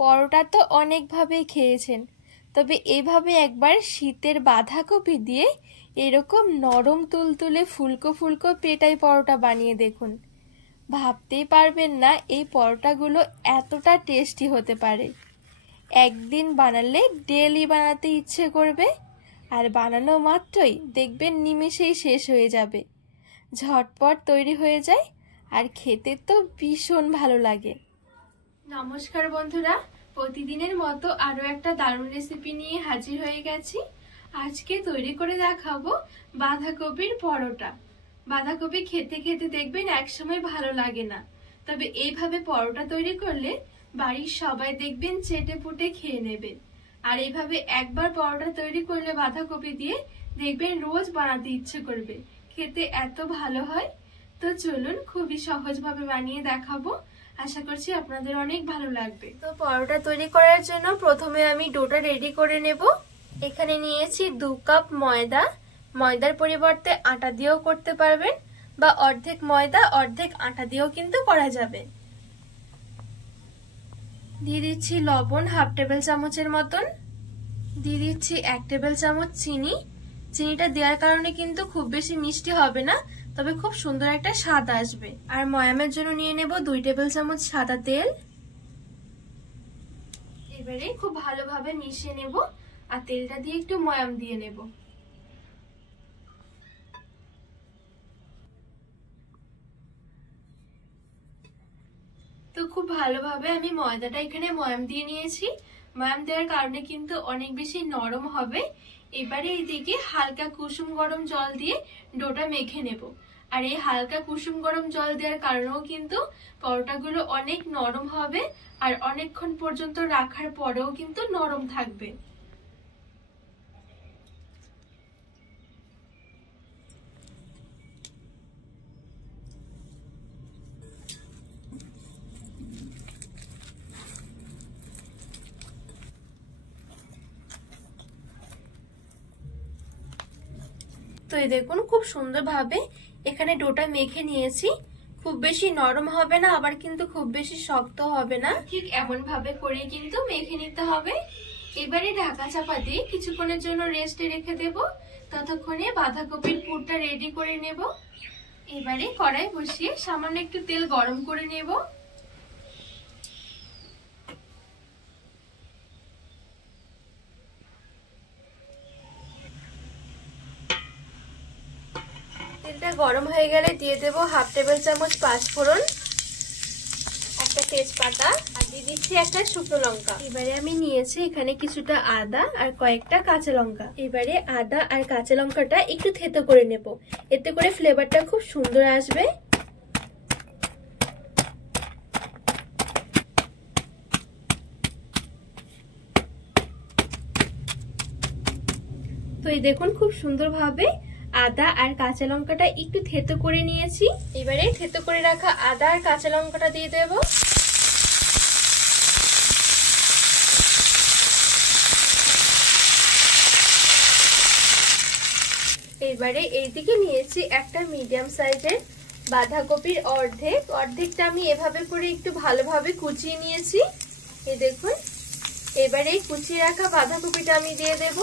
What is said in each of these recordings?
পরোটা তো অনেকভাবেই খেয়েছেন, তবে এভাবে একবার শীতের বাঁধাকপি দিয়ে এরকম নরম তুলতুলে ফুলকো ফুলকো পেটাই পরোটা বানিয়ে দেখুন। ভাবতেই পারবেন না এই পরোটাগুলো এতটা টেস্টি হতে পারে। একদিন বানালে ডেলি বানাতে ইচ্ছে করবে, আর বানানো মাত্রই দেখবেন নিমেষেই শেষ হয়ে যাবে। ঝটপট তৈরি হয়ে যায় আর খেতে তো ভীষণ ভালো লাগে। নমস্কার বন্ধুরা, প্রতিদিনের মতো আরো একটা দারুণ রেসিপি নিয়ে হাজির হয়ে গেছি। আজকে তৈরি করে দেখাবো বাঁধাকপির পরোটা। বাঁধাকপি খেতে খেতে দেখবেন একসময় ভালো লাগে না, তবে এইভাবে পরোটা তৈরি করলে বাড়ির সবাই দেখবেন চেটে পুটে খেয়ে নেবে। আর এইভাবে একবার পরোটা তৈরি করলে বাঁধাকপি দিয়ে দেখবেন রোজ বানাতে ইচ্ছে করবে, খেতে এত ভালো হয়। তো চলুন খুবই সহজভাবে বানিয়ে দেখাবো, আশা করছি আপনাদের অনেক ভালো লাগবে। তো পরোটা তৈরি করার জন্য প্রথমে আমি ডোটা রেডি করে নেব। এখানে নিয়েছি 2 কাপ ময়দা। ময়দার পরিবর্তে আটা দিয়েও করতে পারবেন, বা অর্ধেক ময়দা অর্ধেক আটা দিয়েও কিন্তু করা যাবে। দিয়ে দিচ্ছি লবণ 1/2 টেবিল চামচের মতন। দিয়ে দিচ্ছি 1 টেবিল চামচ চিনি। চিনিটা দেওয়ার কারণে কিন্তু খুব বেশি মিষ্টি হবে না, তবে খুব সুন্দর একটা স্বাদ আসবে। আর ময়ামের জন্য নিয়ে নেব 2 টেবিল চামচ সাদা তেল। এবারে খুব ভালোভাবে মিশিয়ে নেব, আর তেলটা দিয়ে একটু ময়াম দিয়ে নেব। তো খুব ভালোভাবে আমি ময়দাটা এখানে ময়াম দিয়ে নিয়েছি। ময়াম দেওয়ার কারণে কিন্তু অনেক বেশি নরম হবে। এবারে এইদিকে হালকা কুসুম গরম জল দিয়ে ডোটা মেখে নেব। আর এই হালকা কুসুম গরম জল দেওয়ার কারণেও কিন্তু পরোটাগুলো অনেক নরম হবে, আর অনেকক্ষণ পর্যন্ত রাখার পরেও কিন্তু নরম থাকবে। তো এই দেখুন খুব সুন্দরভাবে এখানে ডোটা মেখে নিয়েছি। খুব বেশি নরম হবে না, আবার কিন্তু খুব বেশি শক্ত হবে না, ঠিক এমন ভাবে করে কিন্তু মেখে নিতে হবে। এবারে ঢাকা চাপা দিয়ে কিছুক্ষণের জন্য রেস্টে রেখে দেব, ততক্ষণে বাঁধাকপির পুরটা রেডি করে নেব। এবারে কড়াই বসিয়ে সামান্য একটু তেল গরম করে নেব। তেলটা গরম হয়ে গেলে দিয়ে দেব 1/2 টেবিল চামচ পাঁচফোড়ন, একটা তেজপাতা, আর দিয়ে দিচ্ছি একটা শুকনো লঙ্কা। এবারে আমি নিয়েছি এখানে কিছুটা আদা আর কয়েকটা কাঁচা লঙ্কা। এবারে আদা আর কাঁচা লঙ্কাটা একটু থেতো করে নেব, এতে করে ফ্লেভারটা খুব সুন্দর আসবে। তো এই দেখুন খুব সুন্দরভাবে আদা আর কাঁচা লঙ্কাটা একটু থেতো করে নিয়েছি। এবারে থেতো করে রাখা আদা আর কাঁচা লঙ্কাটা দিয়ে দেব। এবারে এইদিকে নিয়েছি একটা মিডিয়াম সাইজের বাঁধাকপির অর্ধেকটা আমি এভাবে করে একটু ভালোভাবে কুচিয়ে নিয়েছি। এই দেখুন, এবারে কুচিয়ে রাখা বাঁধাকপিটা আমি দিয়ে দেব।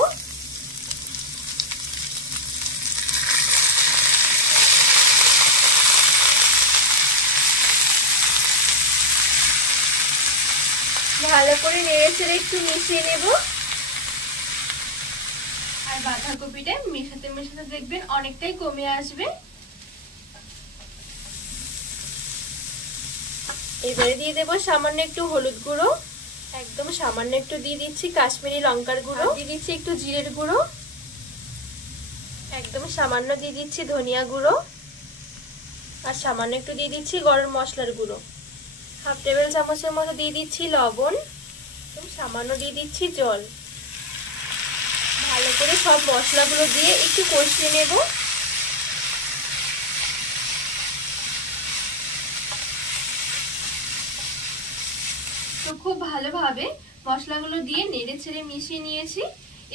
ভালো করে নেড়েচেড়ে একটু মিশিয়ে নেব। আর বাঁধাকপিটা মেশাতে মেশাতে দেখবেন অনেকটাই কমে আসবে। এবারে দিয়ে দেব সামান্য একটু হলুদ গুঁড়ো, একদম সামান্য একটু দিয়ে দিচ্ছি কাশ্মীরি লঙ্কার গুঁড়ো, দিয়ে দিচ্ছি একটু জিরের গুঁড়ো, একদম সামান্য দিয়ে দিচ্ছি ধনিয়া গুঁড়ো, আর সামান্য একটু দিয়ে দিচ্ছি গরম মশলার গুঁড়ো। 1/2 টেবিল চামচের মতো দিয়ে দিচ্ছি লবণ, সামান্য দিয়ে দিচ্ছি জল। ভালো করে সব মশলাগুলো দিয়ে একটু কষিয়ে নেব। তো খুব ভালোভাবে মশলাগুলো দিয়ে নেড়ে ছেড়ে মিশিয়ে নিয়েছি।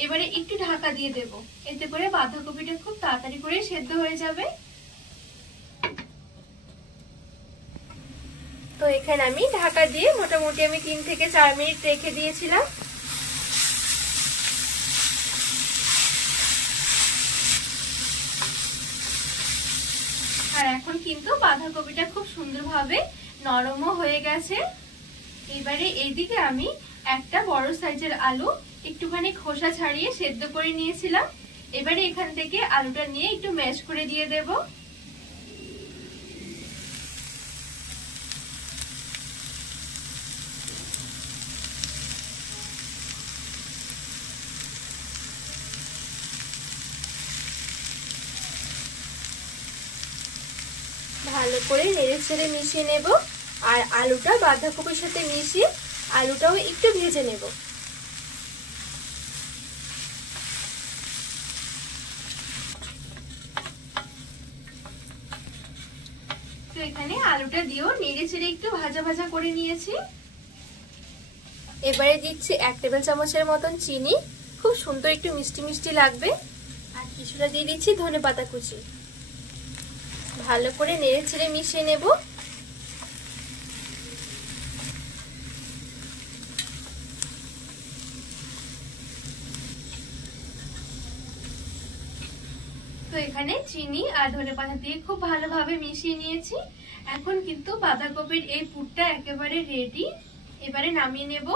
এবারে একটু ঢাকা দিয়ে দেব, এতে করে বাঁধাকপিটা খুব তাড়াতাড়ি করে সেদ্ধ হয়ে যাবে। তো তো এখানে আমি ঢাকা দিয়ে মোটামুটি আমি 3 থেকে 4 মিনিট রেখে দিয়েছিলাম। আর এখন কিন্তু বাঁধাকপিটা খুব সুন্দরভাবে নরমও হয়ে গেছে। এবারে এইদিকে আমি একটা বড় সাইজের আলু একটুখানি খোসা ছাড়িয়ে সেদ্ধ করে নিয়েছিলাম। এবারে এখান থেকে আলুটা নিয়ে একটু ম্যাশ করে দিয়ে দেব। ভালো করে নেড়েচেড়ে মিশিয়ে নেব আর আলুটা বাঁধাকপির সাথে মিশিয়ে আলুটাও একটু ভেজে নেব। তো এখানে আলুটা দিয়েও নেড়েচেড়ে একটু ভাজা ভাজা করে নিয়েছি। এবারে দিচ্ছি 1 টেবিল চামচের মতন চিনি, খুব সুন্দর একটু মিষ্টি মিষ্টি লাগবে। আর কিছুটা দিয়ে দিচ্ছি ধনেপাতা কুচি। ভালো করে নেড়েচেড়ে মিশিয়ে নেব। তো এখানে চিনি আর ধনেপাতা দিয়ে খুব ভালোভাবে মিশিয়ে নিয়েছি। এখন কিন্তু বাঁধাকপির এই পুরটা একেবারে রেডি। এবারে নামিয়ে নেব।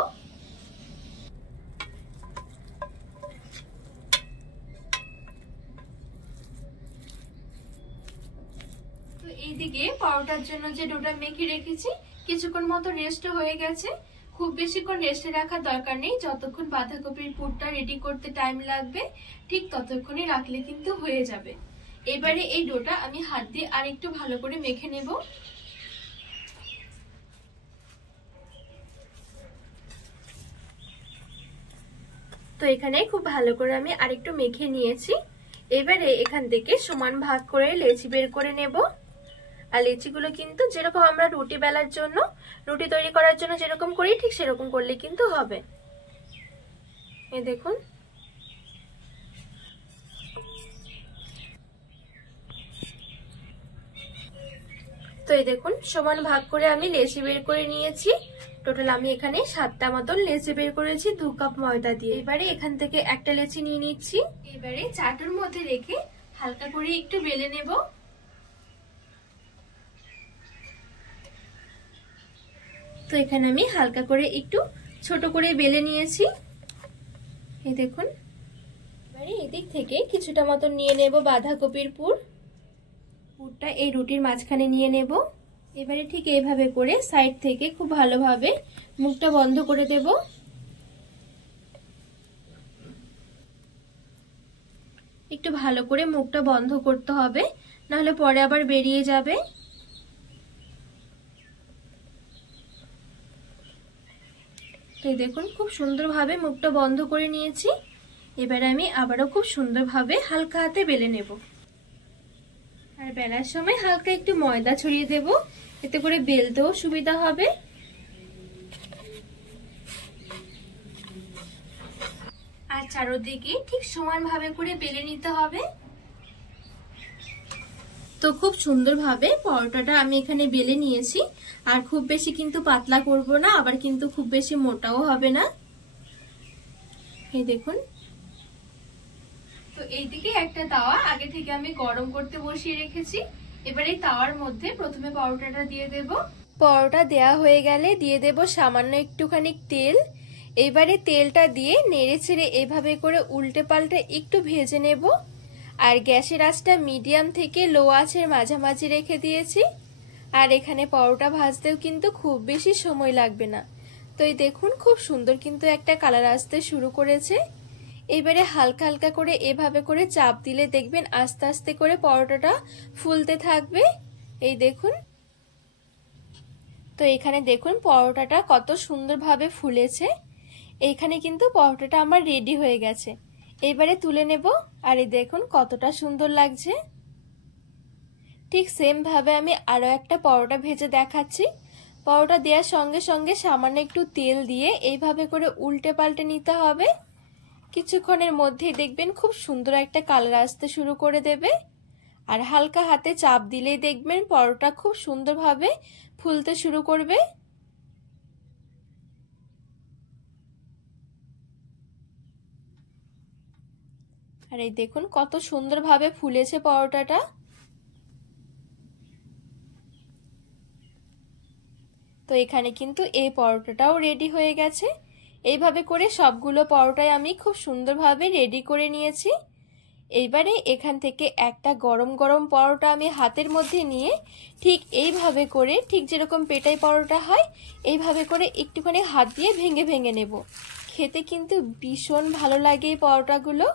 তো এইদিকে পরোটার জন্য যে ডোটা মেখে রেখেছি কিছুক্ষণ মতো রেস্ট হয়ে গেছে। খুব বেশিক্ষণ রেস্টে রাখার দরকার নেই, যতক্ষণ বাঁধাকপির পুরটা রেডি করতে টাইম লাগবে ঠিক ততক্ষণই রাখলে কিন্তু হয়ে যাবে। এবারে এই ডোটা আমি হাত দিয়ে আর একটু ভালো করে মেখে নেব। তো এখানে খুব ভালো করে আমি আরেকটু মেখে নিয়েছি। এবারে এখান থেকে সমান ভাগ করে লেচি বের করে নেব। আর লেচিগুলো কিন্তু যেরকম আমরা রুটি বেলার জন্য, রুটি তৈরি করার জন্য যেরকম করি ঠিক সেরকম করলে কিন্তু হবে। এই দেখুন। তো এই দেখুন সমান ভাগ করে আমি লেচি বের করে নিয়েছি। টোটাল আমি এখানে 7টা মতন লেচি বের করেছি 2 কাপ ময়দা দিয়ে। এবারে এখান থেকে একটা লেচি নিয়ে নিচ্ছি। এবারে চাটুর মধ্যে রেখে হালকা করে একটু বেলে নেব। তো এখানে আমি হালকা করে একটু ছোট করে বেলে নিয়েছি। এই দেখুন। এবারে এদিক থেকে কিছুটা মতন নিয়ে নেব বাঁধাকপির পুরটা এই রুটির মাঝখানে নিয়ে নেব। এবারে ঠিক এইভাবে করে সাইড থেকে খুব ভালোভাবে মুখটা বন্ধ করে দেব। একটু ভালো করে মুখটা বন্ধ করতে হবে, নাহলে পরে আবার বেরিয়ে যাবে। তো দেখুন খুব সুন্দরভাবে মুখটা বন্ধ করে নিয়েছি। এবারে আমি আবারও খুব সুন্দরভাবে হালকা হাতে বেলে নেব। আর বেলার সময় হালকা একটু ময়দা ছড়িয়ে দেব, এতে করে বেলতেও সুবিধা হবে। আর চারদিকে ঠিক সমানভাবে করে বেলে নিতে হবে। তো খুব সুন্দরভাবে পরোটাটা আমি এখানে বেলে নিয়েছি। আর খুব বেশি কিন্তু পাতলা করব না, আবার কিন্তু খুব বেশি মোটাও হবে না। এই দেখুন। তো এইদিকে একটা তাওয়া আগে থেকে আমি গরম করতে বসিয়ে রেখেছি। এবার এই তাওয়ার মধ্যে প্রথমে পরোটাটা দিয়ে দেব। পরোটা দেয়া হয়ে গেলে দিয়ে দেব সামান্য একটুখানি তেল। এবারে তেলটা দিয়ে নেড়ে ছেড়ে এভাবে করে উল্টে পাল্টে একটু ভেজে নেব। আর গ্যাসের আঁচটা মিডিয়াম থেকে লো আঁচের মাঝামাঝি রেখে দিয়েছি। আর এখানে পরোটা ভাজতেও কিন্তু খুব বেশি সময় লাগবে না। তো এই দেখুন খুব সুন্দর কিন্তু একটা কালার আসতে শুরু করেছে। এবারে হালকা হালকা করে এভাবে করে চাপ দিলে দেখবেন আস্তে আস্তে করে পরোটাটা ফুলতে থাকবে। এই দেখুন। তো এখানে দেখুন পরোটাটা কত সুন্দরভাবে ফুলেছে। এইখানে কিন্তু পরোটাটা আমার রেডি হয়ে গেছে। এবারে তুলে নেব। আর এই দেখুন কতটা সুন্দর লাগছে। ঠিক সেম ভাবে আমি আরো একটা পরোটা ভেজে দেখাচ্ছি। পরোটা দেওয়ার সঙ্গে সঙ্গে সামান্য একটু তেল দিয়ে এইভাবে করে উল্টে পাল্টে নিতে হবে। কিছুক্ষণের মধ্যেই দেখবেন খুব সুন্দর একটা কালার আসতে শুরু করে দেবে। আর হালকা হাতে চাপ দিলেই দেখবেন পরোটা খুব সুন্দরভাবে ফুলতে শুরু করবে। আর এই দেখুন কত সুন্দরভাবে ফুলেছে পরোটাটা। তো এখানে কিন্তু এই পরোটাটাও রেডি হয়ে গেছে। এইভাবে করে সবগুলো পরোটাই আমি খুব সুন্দরভাবে রেডি করে নিয়েছি। এইবারে এখান থেকে একটা গরম গরম পরোটা আমি হাতের মধ্যে নিয়ে ঠিক এইভাবে করে, ঠিক যেরকম পেটাই পরোটা হয় এইভাবে করে একটুখানি হাত দিয়ে ভেঙে ভেঙে নেব। খেতে কিন্তু ভীষণ ভালো লাগে এই পরোটাগুলো।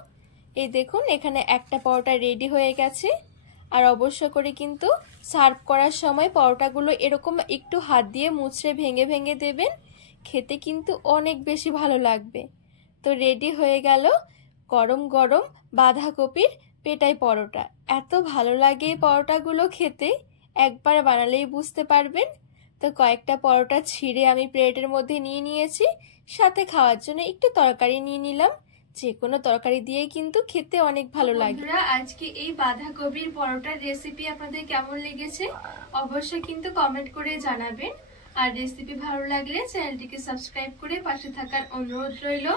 এই দেখুন এখানে একটা পরোটা রেডি হয়ে গেছে। আর অবশ্য করে কিন্তু সার্ভ করার সময় পরোটাগুলো এরকম একটু হাত দিয়ে মুচড়ে ভেঙে ভেঙে দেবেন, খেতে কিন্তু অনেক বেশি ভালো লাগবে। তো রেডি হয়ে গেল গরম গরম বাঁধাকপির পেটাই পরোটা। এত ভালো লাগে এই পরোটাগুলো খেতে, একবার বানালেই বুঝতে পারবেন। তো কয়েকটা পরোটা ছিঁড়ে আমি প্লেটের মধ্যে নিয়ে নিয়েছি, সাথে খাওয়ার জন্য একটু তরকারি নিয়ে নিলাম। যে কোনো তরকারি দিয়ে কিন্তু খেতে অনেক ভালো লাগে। আজকে এই বাঁধাকপির পরোটার রেসিপি আপনাদের কেমন লেগেছে অবশ্যই কিন্তু কমেন্ট করে জানাবেন। আর রেসিপি ভালো লাগলে চ্যানেলটিকে সাবস্ক্রাইব করে পাশে থাকার অনুরোধ রইল।